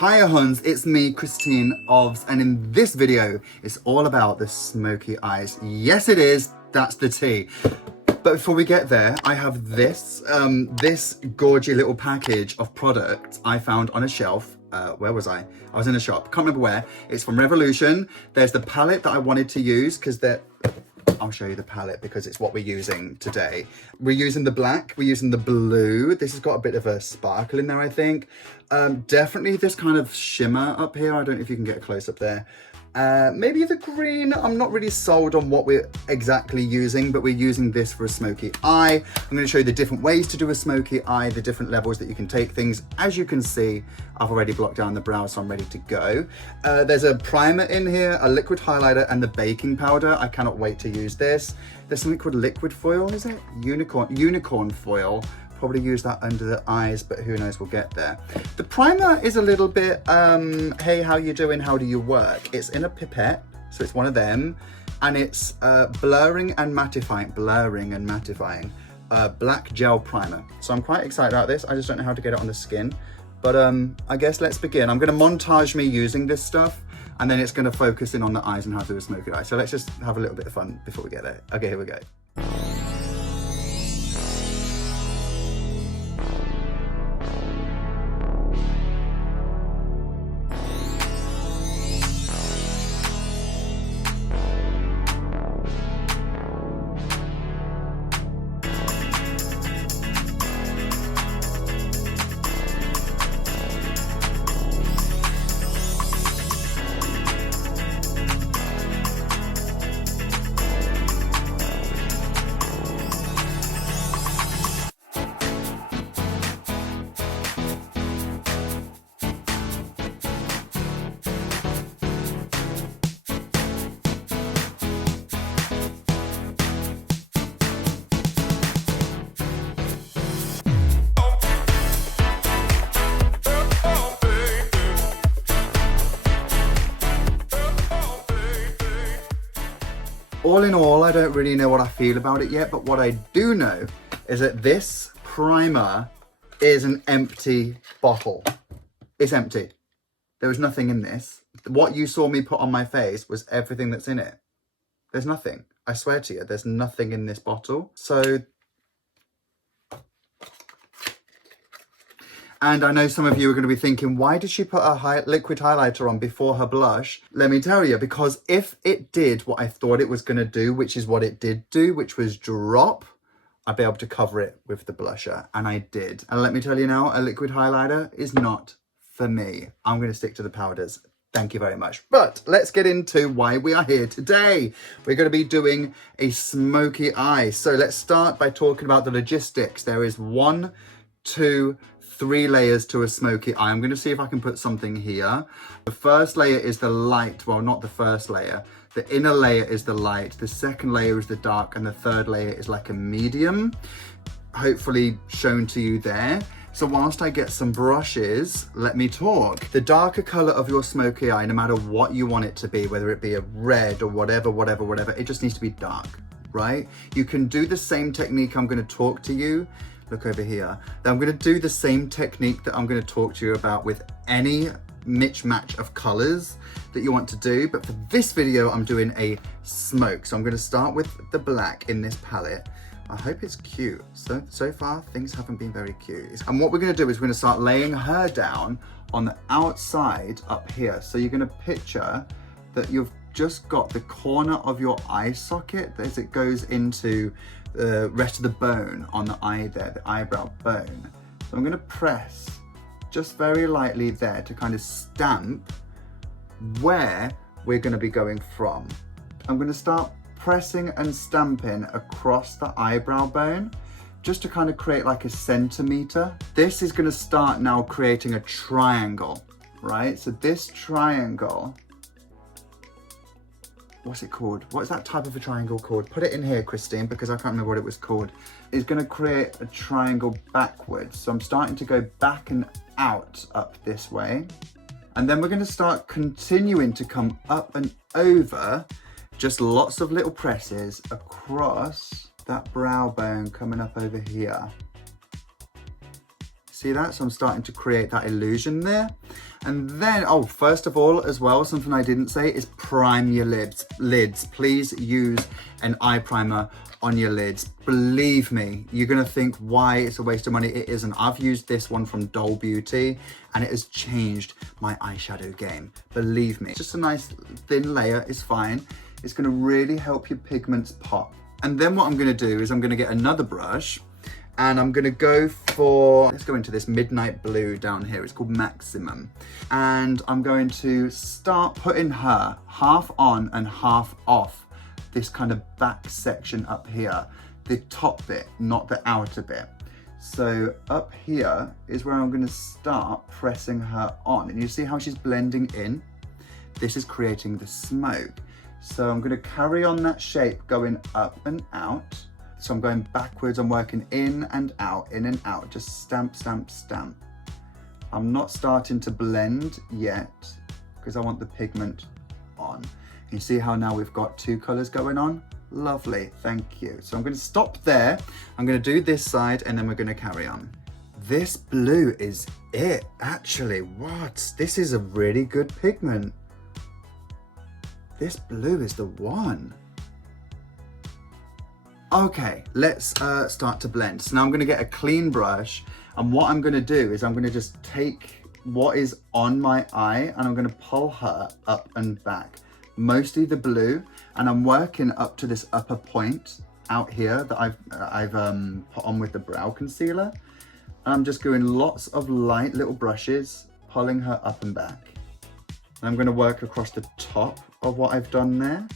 Hiya Huns, it's me, Christine Ovs, and in this video, it's all about the smoky eyes. Yes it is, that's the tea. But before we get there, I have this, this gorgy little package of products I found on a shelf. Where was I? I was in a shop, can't remember where. It's from Revolution. There's the palette that I wanted to use because I'll show you the palette because it's what we're using today. We're using the black, we're using the blue. This has got a bit of a sparkle in there, I think. Definitely this kind of shimmer up here. I don't know if you can get a close up there. Maybe the green. I'm not really sold on what we're exactly using, but we're using this for a smoky eye. I'm going to show you the different ways to do a smoky eye, the different levels that you can take things. As you can see, I've already blocked down the brow, so I'm ready to go. There's a primer in here, a liquid highlighter, and the baking powder. I cannot wait to use this. There's something called liquid foil, is it? Unicorn foil. Probably use that under the eyes, but who knows, we'll get there. The primer is a little bit, hey, how you doing? How do you work? It's in a pipette, so it's one of them, and it's blurring and mattifying, black gel primer. So I'm quite excited about this. I just don't know how to get it on the skin, but I guess let's begin. I'm gonna montage me using this stuff, and then it's gonna focus in on the eyes and how to do a smoky eye. So let's just have a little bit of fun before we get there. Okay, here we go. All in all, I don't really know what I feel about it yet, but what I do know is that this primer is an empty bottle. It's empty. There was nothing in this. What you saw me put on my face was everything that's in it. There's nothing. I swear to you, there's nothing in this bottle. So, and I know some of you are going to be thinking, why did she put a liquid highlighter on before her blush? Let me tell you, because if it did what I thought it was going to do, which is what it did do, which was drop, I'd be able to cover it with the blusher. And I did. And let me tell you now, a liquid highlighter is not for me. I'm going to stick to the powders. Thank you very much. But let's get into why we are here today. We're going to be doing a smoky eye. So let's start by talking about the logistics. There is 1, 2, 3 layers to a smoky eye. I'm going to see if I can put something here. The first layer is the light. Well, not the first layer. The inner layer is the light. The second layer is the dark. And the third layer is like a medium. Hopefully shown to you there. So whilst I get some brushes, let me talk. The darker color of your smoky eye, no matter what you want it to be, whether it be a red or whatever, it just needs to be dark, right? You can do the same technique I'm going to talk to you. Look over here. I'm going to do the same technique that I'm going to talk to you about with any match of colors that you want to do. But for this video, I'm doing a smoke. So I'm going to start with the black in this palette. I hope it's cute. So far, things haven't been very cute. And what we're going to do is we're going to start laying her down on the outside up here. So you're going to picture that you've just got the corner of your eye socket as it goes into the rest of the bone on the eye there, the eyebrow bone. So I'm going to press just very lightly there to kind of stamp where we're going to be going from. I'm going to start pressing and stamping across the eyebrow bone just to kind of create like a centimeter. This is going to start now creating a triangle, right? So this triangle, what's it called? What is that type of a triangle called? Put it in here, Christine, because I can't remember what it was called. It's going to create a triangle backwards. So I'm starting to go back and out up this way. And then we're going to start continuing to come up and over, just lots of little presses across that brow bone coming up over here. See that? So I'm starting to create that illusion there. And then, oh, first of all, as well, something I didn't say is prime your lids. Please use an eye primer on your lids. Believe me, you're gonna think why it's a waste of money. It isn't. I've used this one from Doll Beauty and it has changed my eyeshadow game. Believe me. Just a nice thin layer is fine. It's gonna really help your pigments pop. And then what I'm gonna do is I'm gonna get another brush and I'm gonna go for, let's go into this midnight blue down here. It's called Maximum. And I'm going to start putting her half on and half off this kind of back section up here, the top bit, not the outer bit. So up here is where I'm gonna start pressing her on. And you see how she's blending in? This is creating the smoke. So I'm gonna carry on that shape going up and out. So I'm going backwards, I'm working in and out, just stamp, stamp, stamp. I'm not starting to blend yet because I want the pigment on. You see how now we've got two colors going on? Lovely, thank you. So I'm gonna stop there. I'm gonna do this side and then we're gonna carry on. This blue is it, actually. What? This is a really good pigment. This blue is the one. Okay, let's start to blend. So now I'm gonna get a clean brush and what I'm gonna do is I'm gonna just take what is on my eye and I'm gonna pull her up and back. Mostly the blue, and I'm working up to this upper point out here that I've put on with the brow concealer. And I'm just doing lots of light little brushes, pulling her up and back. And I'm gonna work across the top of what I've done there.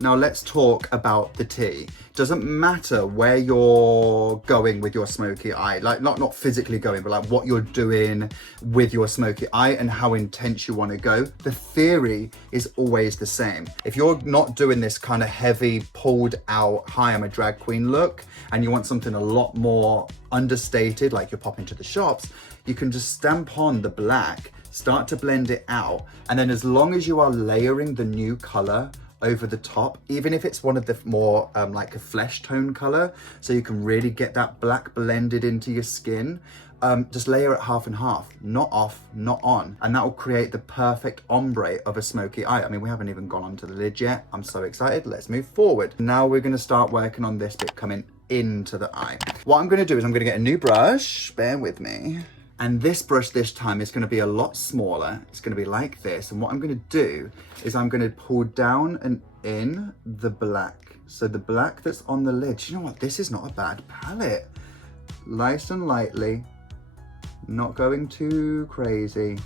Now let's talk about the tea. Doesn't matter where you're going with your smoky eye, like not physically going, but like what you're doing with your smoky eye and how intense you want to go. The theory is always the same. If you're not doing this kind of heavy, pulled out, hi, I'm a drag queen look, and you want something a lot more understated, like you're popping to the shops, you can just stamp on the black, start to blend it out, and then as long as you are layering the new color over the top, even if it's one of the more like a flesh tone color, so you can really get that black blended into your skin, just layer it half and half, not off, not on, and that will create the perfect ombre of a smoky eye. I mean, we haven't even gone onto the lid yet. I'm so excited. Let's move forward. Now we're gonna start working on this bit coming into the eye. What I'm gonna do is I'm gonna get a new brush, bear with me. And this brush this time is going to be a lot smaller. It's going to be like this. And what I'm going to do is I'm going to pull down and in the black. So the black that's on the lid, you know what? This is not a bad palette. Nice and lightly, not going too crazy.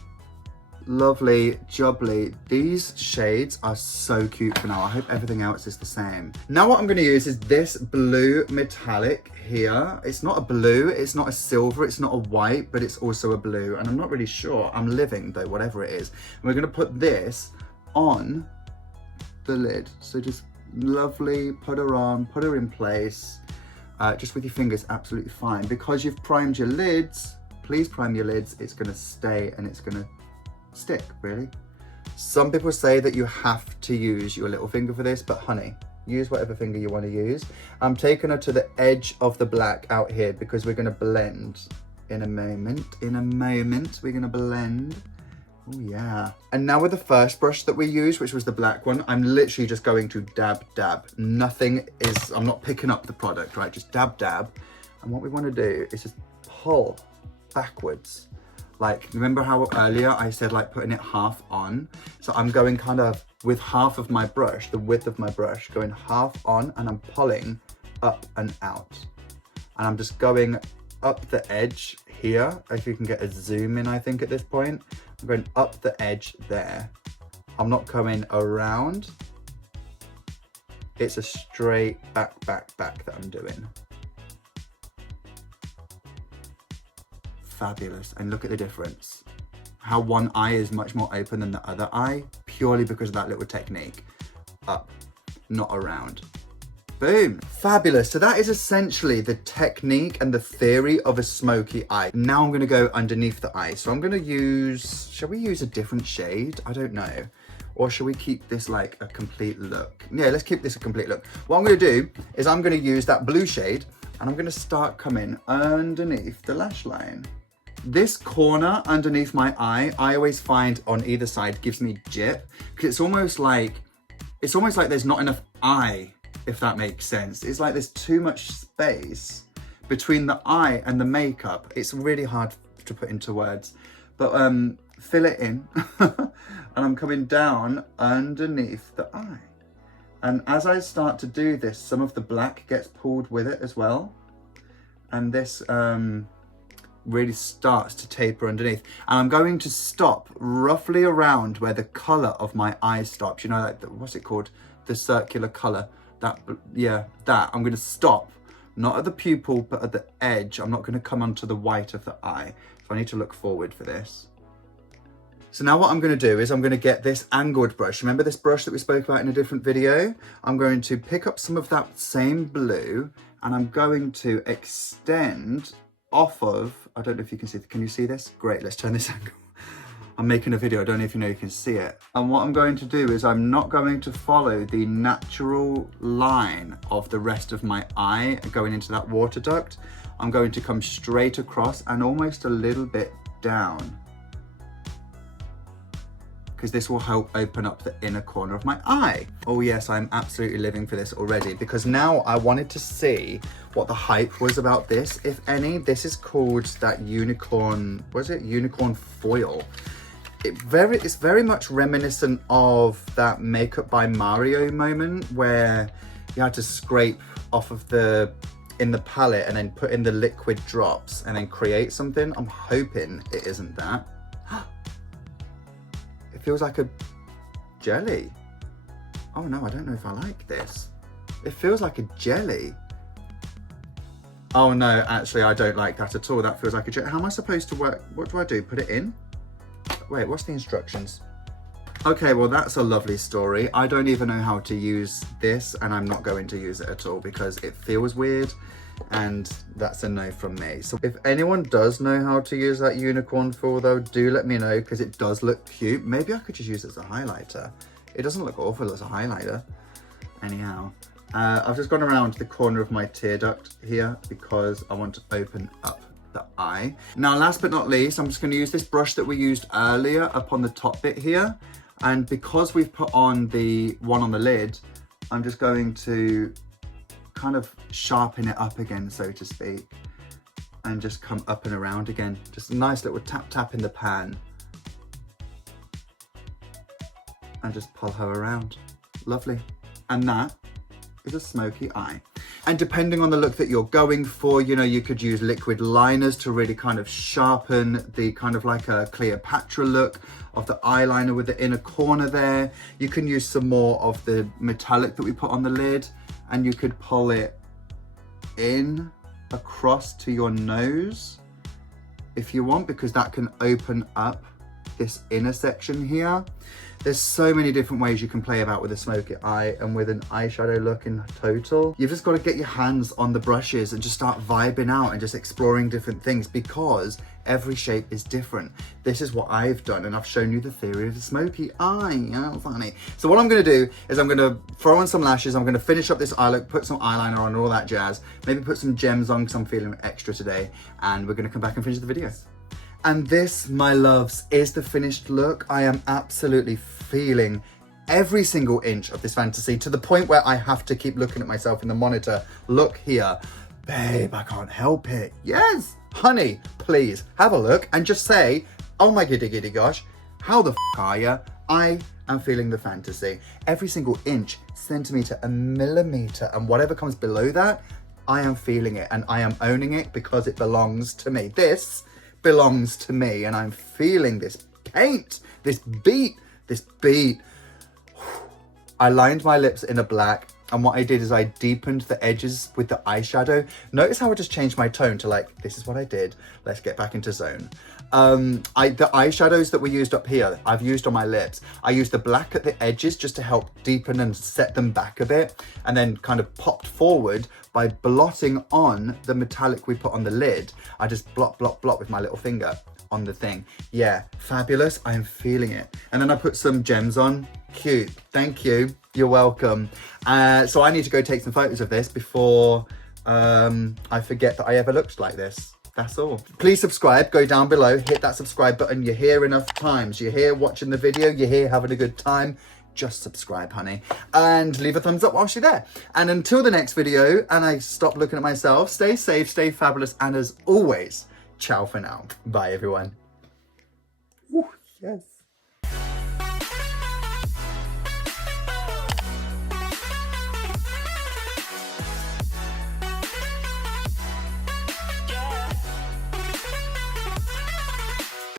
Lovely, jubbly. These shades are so cute for now. I hope everything else is the same. Now what I'm going to use is this blue metallic here. It's not a blue, it's not a silver, it's not a white, but it's also a blue. And I'm not really sure. I'm living though, whatever it is. And we're going to put this on the lid. So just lovely, put her on, put her in place. Just with your fingers, absolutely fine. Because you've primed your lids, please prime your lids. It's going to stay and it's going to stick, really. Some people say that you have to use your little finger for this, but honey, use whatever finger you want to use. I'm taking her to the edge of the black out here because we're going to blend in a moment. In a moment, we're going to blend. Oh yeah. And now with the first brush that we used, which was the black one, I'm literally just going to dab, dab. Nothing is, I'm not picking up the product, right? Just dab, dab. And what we want to do is just pull backwards. Like, remember how earlier I said like putting it half on? So I'm going kind of with half of my brush, the width of my brush, going half on and I'm pulling up and out. And I'm just going up the edge here. If you can get a zoom in, I think at this point. I'm going up the edge there. I'm not coming around. It's a straight back, back, back that I'm doing. Fabulous. And look at the difference. How one eye is much more open than the other eye, purely because of that little technique. Up, not around. Boom. Fabulous. So that is essentially the technique and the theory of a smoky eye. Now I'm going to go underneath the eye. So I'm going to use, shall we use a different shade? I don't know. Or shall we keep this like a complete look? Yeah, let's keep this a complete look. What I'm going to do is I'm going to use that blue shade and I'm going to start coming underneath the lash line. This corner underneath my eye, I always find on either side gives me jip, because it's almost like there's not enough eye, if that makes sense. It's like there's too much space between the eye and the makeup. It's really hard to put into words, but fill it in. And I'm coming down underneath the eye. And as I start to do this, some of the black gets pulled with it as well. And this really starts to taper underneath. And I'm going to stop roughly around where the color of my eye stops. You know, like what's it called? The circular color. That, yeah, that. I'm going to stop, not at the pupil, but at the edge. I'm not going to come onto the white of the eye. So I need to look forward for this. So now what I'm going to do is I'm going to get this angled brush. Remember this brush that we spoke about in a different video? I'm going to pick up some of that same blue and I'm going to extend off of, I don't know if you can see, can you see this? Great, let's turn this angle. I'm making a video, I don't know if you know you can see it. And what I'm going to do is I'm not going to follow the natural line of the rest of my eye going into that water duct. I'm going to come straight across and almost a little bit down, because this will help open up the inner corner of my eye. Oh yes, I'm absolutely living for this already, because now I wanted to see what the hype was about this, if any. This is called that unicorn, was it? Unicorn foil. It's very much reminiscent of that Makeup by Mario moment where you had to scrape off of in the palette and then put in the liquid drops and then create something. I'm hoping it isn't that. It feels like a jelly. Oh no, I don't know if I like this. It feels like a jelly. Oh no, actually I don't like that at all. That feels like a jelly. How am I supposed to work? What do I do? Put it in? Wait, what's the instructions? Okay, well that's a lovely story. I don't even know how to use this and I'm not going to use it at all because it feels weird and that's a no from me. So if anyone does know how to use that unicorn foil though, do let me know because it does look cute. Maybe I could just use it as a highlighter. It doesn't look awful as a highlighter. Anyhow, I've just gone around the corner of my tear duct here because I want to open up the eye. Now last but not least, I'm just going to use this brush that we used earlier up on the top bit here, and because we've put on the one on the lid, I'm just going to kind of sharpen it up again, so to speak, and just come up and around again. Just a nice little tap in the pan and just pull her around. Lovely. And that is a smoky eye. And depending on the look that you're going for, you know, you could use liquid liners to really kind of sharpen the kind of like a Cleopatra look of the eyeliner with the inner corner there. You can use some more of the metallic that we put on the lid and you could pull it in across to your nose if you want, because that can open up this inner section here. There's so many different ways you can play about with a smoky eye and with an eyeshadow look in total. You've just got to get your hands on the brushes and just start vibing out and just exploring different things, because every shape is different. This is what I've done, and I've shown you the theory of the smoky eye. Oh, funny. So what I'm going to do is I'm going to throw on some lashes. I'm going to finish up this eye look, put some eyeliner on and all that jazz. Maybe put some gems on because I'm feeling extra today. And we're going to come back and finish the video. And this, my loves, is the finished look. I am absolutely feeling every single inch of this fantasy, to the point where I have to keep looking at myself in the monitor. Look here. Babe, I can't help it. Yes, honey, please have a look and just say, oh my giddy gosh, how the f are ya? I am feeling the fantasy. Every single inch, centimeter, and millimeter, and whatever comes below that, I am feeling it and I am owning it because it belongs to me. This belongs to me and I'm feeling this paint, this beat. I lined my lips in a black, and what I did is I deepened the edges with the eyeshadow. Notice how I just changed my tone to like, this is what I did. Let's get back into zone. The eyeshadows that we used up here, I've used on my lips. I used the black at the edges just to help deepen and set them back a bit, and then kind of popped forward by blotting on the metallic we put on the lid. I just blot with my little finger on the thing. Yeah, fabulous. I am feeling it. And then I put some gems on. Cute. Thank you. You're welcome. So I need to go take some photos of this before I forget that I ever looked like this. That's all. Please subscribe, go down below, hit that subscribe button. You're here enough times. You're here watching the video, you're here having a good time. Just subscribe, honey. And leave a thumbs up whilst you're there. And until the next video, and I stop looking at myself, stay safe, stay fabulous, and as always, ciao for now. Bye, everyone. Ooh, yes.